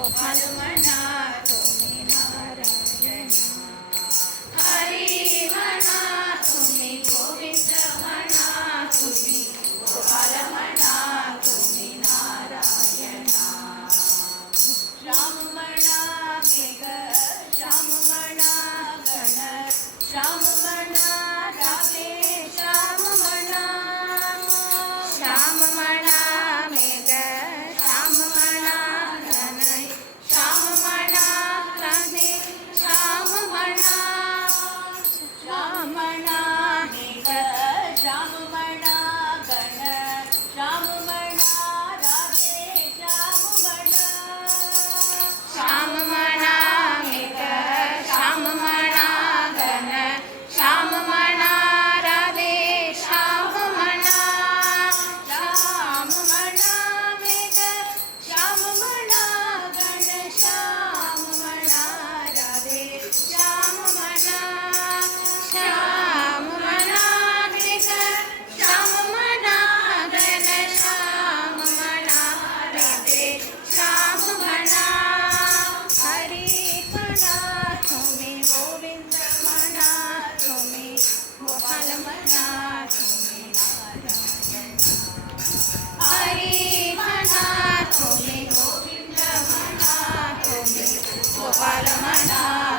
गोपाल म्हणा तुम्ही नारायण, हरी म्हणा तुम्ही, गोविंद म्हणा तुम्ही, गोपाल म्हणा तुम्ही नारायण. श्याम म्हणा मेघ, श्याम म्हणा गण, श्याम म्हणा राधे, श्याम म्हणा. श्याम म्हणा मेघ, श्याम म्हणा गण, श्याम म्हणा राधे, श्याम म्हणा. श्याम म्हणा मेघ, श्याम म्हणा गण, श्याम म्हणा राधे, श्याम म्हणा. श्याम म्हणा मेघ, श्याम म्हणा गण, श्याम म्हणा राधे, श्याम म्हणा. श्याम म्हणा मेघ, श्याम म्हणा गण, श्याम म्हणा राधे, श्याम म्हणा. श्याम म्हणा मेघ, श्याम म्हणा गण, श्याम म्हणा राधे, श्याम म्हणा. हरी म्हणा तुम्ही, गोविंद म्हणा तुम्ही, गोपाल म्हणा तुम्ही नारायण. हरी म्हणा तुम्ही, गोविंद म्हणा तुम्ही, गोपाल म्हणा